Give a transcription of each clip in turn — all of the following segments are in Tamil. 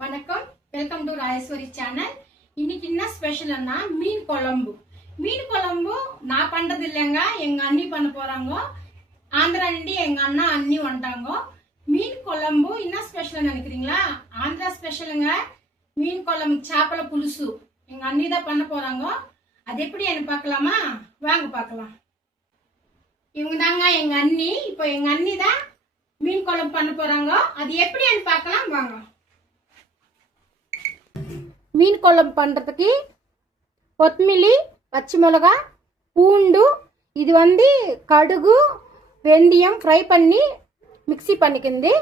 வணக்கம், வெல்கம் டு ராஜேஸ்வரி சேனல். இன்னைக்கு என்ன ஸ்பெஷல்னா மீன் குழம்பு. மீன் குழம்பு நான் பண்றது இல்லைங்க, எங்க அண்ணி பண்ண போறாங்க. ஆந்திரா அண்டி எங்க அண்ணா அண்ணி வந்துட்டாங்க. மீன் குழம்பு என்ன ஸ்பெஷல் நினைக்கிறீங்களா? ஆந்திரா ஸ்பெஷலுங்க. மீன் குழம்பு சாப்பல புலுசு எங்க அண்ணி தான் பண்ண போறாங்க. அது எப்படி எனக்கு பார்க்கலாமா? வாங்க பார்க்கலாம். இவங்க தாங்க எங்க அண்ணி. இப்போ எங்க அண்ணி தான் மீன் குழம்பு பண்ண போறாங்க. அது எப்படி பார்க்கலாம் வாங்க. மீன் குழம்பு பண்ணுறதுக்கு கொத்தமல்லி, பச்சை மிளகாய், பூண்டு, இது கடுகு, வெந்தயம் ஃப்ரை பண்ணி மிக்சி பண்ணிக்கிంది.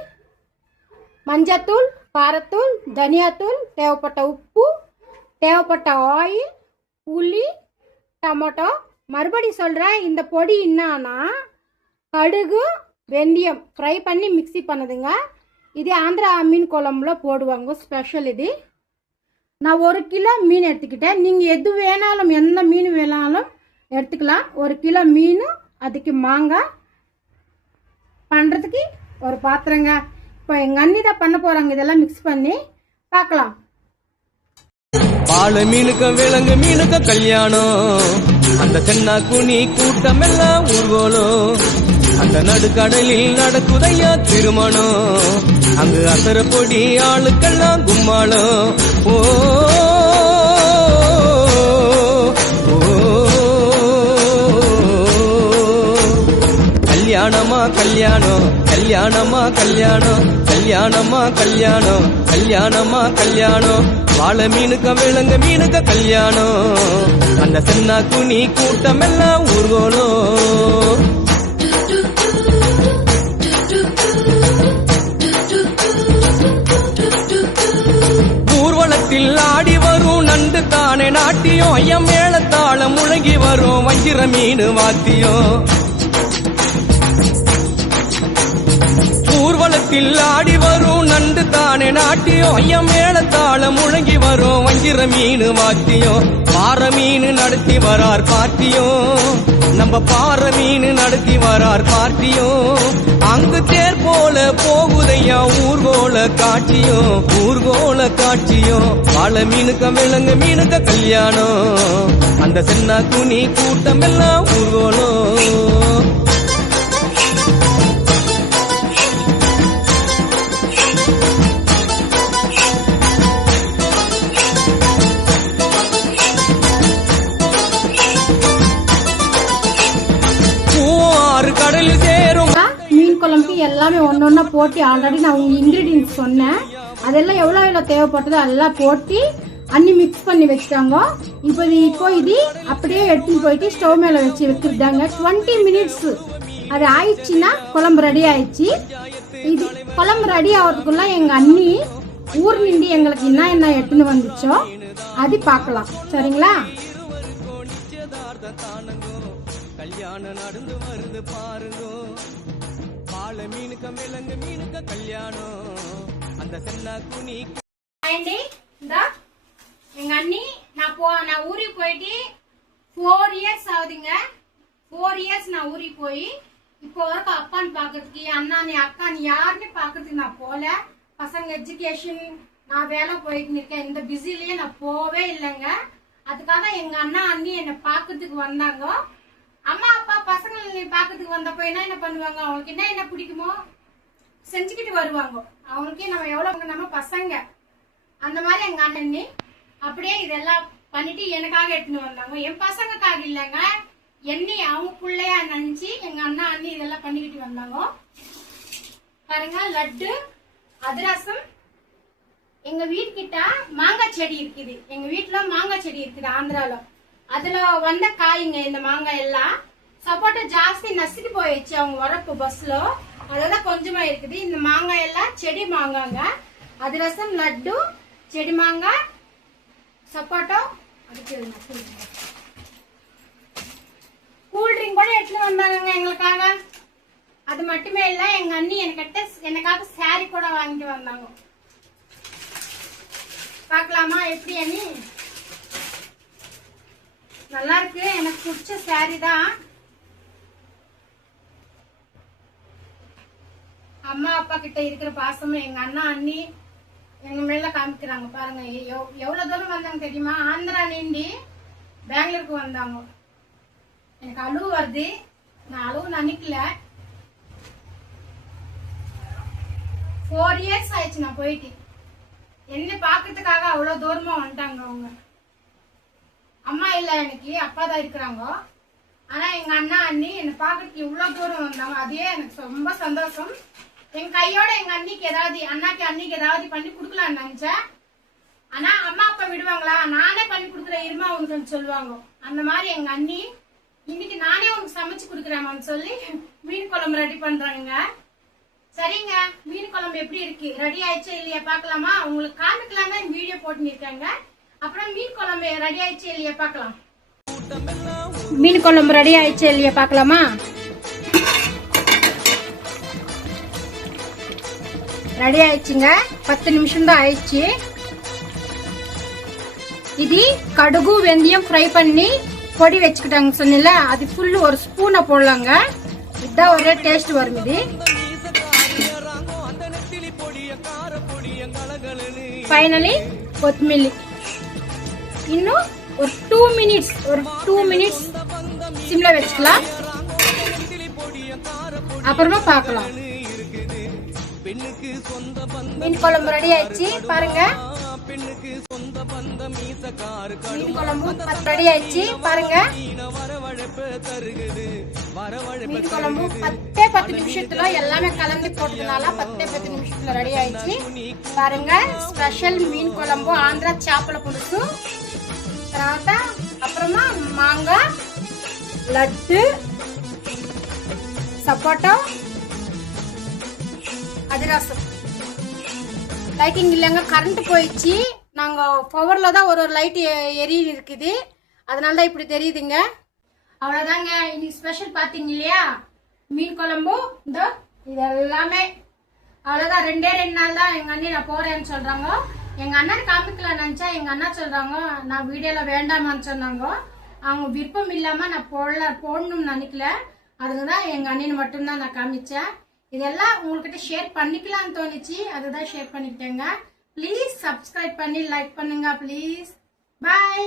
மஞ்சத்தூள், காரத்தூள், தனியாத்தூள், தேவைப்பட்ட உப்பு, தேவைப்பட்ட ஆயில், புளி, டொமேட்டோ. மறுபடி சொல்கிறேன், இந்த பொடி என்னன்னா கடுகு, வெந்தயம் ஃப்ரை பண்ணி மிக்சி பண்ணுதுங்க. இது ஆந்திரா மீன் குழம்புல போடுவாங்க, ஸ்பெஷல் இது. நான் 1 கிலோ மீன் எடுத்துக்கிட்டேன். நீங்கள் எது வேணாலும், எந்த மீன் வேணாலும் எடுத்துக்கலாம். 1 கிலோ மீன், அதுக்கு மாங்காய் பண்ணுறதுக்கு ஒரு பாத்திரங்க. இப்போ எங்கள் அண்ணி தான் பண்ண போகிறாங்க. இதெல்லாம் மிக்ஸ் பண்ணி பார்க்கலாம். பால மீனுக்கும் விலங்கு மீனுக்கும் கல்யாணம், அந்த தென்னா குனி கூட்டம் எல்லாம் ஊர்வலம், அந்த நடுக்கடலில் நடக்குதையா திருமணம், அங்கு அசர பொடி ஆளுக்கெல்லாம் கும்மாளம். ஓ கல்யாணமா கல்யாணம், கல்யாணமா கல்யாணம், கல்யாணமா கல்யாணம், கல்யாணமா கல்யாணம். வாழ மீனுக்க விலங்கு மீனுக்க கல்யாணம், அந்த சென்னா குனி கூட்டம் எல்லாம் ஊர்வலம். ஊர்வலத்தில் ஆடி வரும் நண்டு தானே நாட்டியம், ஐயம் மேளத்தாளம் முழங்கி வரும் வஞ்சிர மீன் வாத்தியம். ஊர்வலத்தில் ஆடி வரும் நண்டு தானே நாட்டியம், ஐயம் மேளத்தாளம் முழங்கி வரும் வஞ்சிர மீன் வாத்தியம். பாற மீன் நடத்தி வரார் பார்ட்டியும், நம்ம பாற மீன் நடத்தி வரார் பார்ட்டியும். அங்கு தேர் போல போகுதையா ஊர்கோல காட்சியும், ஊர்கோல காட்சியும். வாழ மீனுக்க விலங்கு மீனுக்க கல்யாணம், அந்த சென்னா துணி கூட்டம் எல்லாம் ஊர்கோலம். கடலில் சேரும் மீன் குழம்புக்கு எல்லாமே ஒன்னொன்னா போட்டு ஆல்ரெடி நான் உங்க இன்கிரீடியன்ஸ் சொன்னேன். அதெல்லாம் எவ்வளவு தேவைப்பட்டதோ அதெல்லாம் போட்டு அன்னி மிக்ஸ் பண்ணி வச்சுட்டாங்க. இப்போ இது அப்படியே எடுத்துன்னு போயிட்டு ஸ்டவ் மேல வச்சு வைக்கிறாங்க. 20 மினிட்ஸ் அது ஆயிடுச்சுன்னா குழம்பு ரெடி ஆயிடுச்சு. இது குழம்பு ரெடி ஆகிறதுக்குள்ள எங்க அண்ணி ஊர் நின்று எங்களுக்கு என்ன எடுத்துன்னு வந்துச்சோ அது பார்க்கலாம். சரிங்களா? கல்யாணம் நடந்து வருது பாருங்க, பால மீனுக்க விலங்கு மீனுக்க கல்யாணம், அந்த சென்னா குனி. எங்க அண்ணி நான் ஊருக்கு போயிட்டு 4 இயர்ஸ் ஆகுதுங்க. 4 இயர்ஸ் நான் ஊருக்கு போய் இப்போ வரைக்கும் அப்பான்னு பாக்குறதுக்கு, அண்ணானி அக்கானி யாருமே பாக்குறதுக்கு நான் போல. பசங்க எஜுகேஷன், நான் வேலை போயிட்டு இருக்கேன். இந்த பிஸிலேயே நான் போவே இல்லைங்க. அதுக்காக எங்க அண்ணா அண்ணி என்னை பாக்குறதுக்கு வந்தாங்க. அம்மா அப்பா பசங்களை பாக்கிறதுக்கு வந்தப்போ என்ன பண்ணுவாங்க, அவங்களுக்கு என்ன பிடிக்குமோ செஞ்சுக்கிட்டு வருவாங்க. அவங்களுக்கே நம்ம எவ்வளவு நம்ம பசங்க அந்த மாதிரி எங்க அண்ணி அப்படியே இதெல்லாம் பண்ணிட்டு எனக்காக எடுத்துன்னு வந்தாங்க. என் பசங்களுக்காக இல்லைங்க, என்னை அவங்க பிள்ளையா நினைச்சு எங்க அண்ணா அண்ணி இதெல்லாம் பண்ணிக்கிட்டு வந்தாங்க. பாருங்க, லட்டு, அதிரசம். எங்க வீட்டுக்கிட்ட மாங்காய் செடி இருக்குது. எங்க வீட்டுல மாங்காய் செடி இருக்குது ஆந்திரால. அதுல வந்த காய்ங்க இந்த மாங்காய் எல்லாம். சப்போட்டா ஜாஸ்தி நசுக்கி போயிடுச்சு அவங்க வரப்பு பஸ்ல, அதெல்லாம் கொஞ்சமா இருக்குது. இந்த மாங்காய் எல்லாம் செடி மாங்காங்க. அதிரசம், லட்டு, செடி மாங்காய், சப்போட்டா. அதுக்கு கூல்ட்ரிங்க் கூட எடுத்துட்டு வந்தாங்க எங்களுக்காக. அது மட்டுமே இல்ல, எங்க அண்ணி எனக்காக சாரி கூட வாங்கிட்டு வந்தாங்க. பார்க்கலாமா எப்படி அண்ணி? நல்லா இருக்கு, எனக்கு பிடிச்ச சாரி தான். அம்மா அப்பா கிட்ட இருக்கிற பாசமும் எங்க அண்ணா அண்ணி எங்க மேல காமிக்கிறாங்க பாருங்க. எவ்வளவு தூரம் வந்தாங்க தெரியுமா? ஆந்திரா நீண்டி பெங்களூருக்கு வந்தாங்க. எனக்கு அழுவு வருது. நான் அழுவு நினைக்கல. 4 years ஆயிடுச்சு நான் போயிட்டு. என்ன பாக்குறதுக்காக அவ்வளவு தூரமா வந்துட்டாங்க அவங்க. அம்மா இல்ல, எனக்கு அப்பா தான் இருக்கிறாங்க. ஆனா எங்க அண்ணா அண்ணி என்னை பாக்குறதுக்கு இவ்வளவு தூரம் வந்தாங்க. அதே எனக்கு ரொம்ப சந்தோஷம். என் கையோட எங்க அண்ணிக்கு ஏதாவது, அண்ணிக்கு ஏதாவது பண்ணி கொடுக்கலான்னு நினைச்சேன். ஆனா அம்மா அப்பா விடுவாங்களா? நானே பண்ணி கொடுக்குறேன் இருமா உனக்கு சொல்லுவாங்க. அந்த மாதிரி எங்க அண்ணி இன்னைக்கு நானே உனக்கு சமைச்சு கொடுக்குறேன்னு சொல்லி மீன் குழம்பு ரெடி பண்றாங்க. சரிங்க, மீன் குழம்பு எப்படி இருக்கு, ரெடி ஆயிடுச்சா இல்லையா பாக்கலாமா? உங்களுக்கு காமிக்கலாம் தான் வீடியோ போட்டுருக்காங்க. அப்புறம் மீன் குழம்பு ரெடி ஆயிடுச்சு இல்லையா பாக்கலாம். மீன் குழம்பு ரெடி ஆயிடுச்சு இல்லையா பாக்கலாமா? ரெடி ஆயிடுச்சுங்க. 10 நிமிஷம் தான் ஆயிடுச்சு. இது கடுகு வெந்தயம் ஃப்ரை பண்ணி பொடி வச்சுக்கிட்டாங்க சொன்னல, அது ஃபுல் ஒரு ஸ்பூனை போடலாங்க. இதுதான் ஒரே டேஸ்ட் வரும். இது ஃபைனலி கொத்தமல்லி. இன்னும் ஒரு 2 மினிட்ஸ் சிம்ல வச்சுக்கலாம். அப்புறமா பார்க்கலாம். மீன் குழம்பு ரெடி ஆயிடுச்சு பாருங்க. மீன் குழம்பு ரெடி ஆயிடுச்சு பாருங்க. மீன் குழம்பு 10 நிமிஷத்துல எல்லாமே கலந்து போட்டதுனால 10 நிமிஷத்துல ரெடி ஆயிடுச்சு பாருங்க. ஸ்பெஷல் மீன் குழம்பு ஆந்திரா చేపల పులుసు. తర్వాత அப்புறமா மாங்காய், லட்டு, சப்போட்டா, அதிரசம். லைட்டிங் இல்லைங்க, கரண்ட் போயிடுச்சு. நாங்க பவர்ல தான் ஒரு லைட் எரி இருக்குது, அதனால தான் இப்படி தெரியுதுங்க. அவ்வளவுதாங்க இன்னைக்கு ஸ்பெஷல் பாத்தீங்க இல்லையா? மீன் குழம்பு இந்த இது எல்லாமே. அவ்வளவுதான். 2 நாள் தான் எங்க அண்ணி நான் போறேன்னு சொல்றாங்க. எங்க அண்ணன் காமிக்கலாம் நினைச்சா எங்க அண்ணா சொல்றாங்க நான் வீடியோல வேண்டாமான்னு சொன்னாங்க. அவங்க விருப்பம் இல்லாம நான் போடணும்னு நினைக்கல. அதுக்குதான் எங்க அண்ணன் மட்டும்தான் நான் காமிச்சேன். இதெல்லாம் உங்ககிட்ட ஷேர் பண்ணிக்கலாம்னு தோணுச்சு, அதுதான் ஷேர் பண்ணிக்கிட்டேங்க. ப்ளீஸ் சப்ஸ்கிரைப் பண்ணி லைக் பண்ணுங்க ப்ளீஸ். பாய்.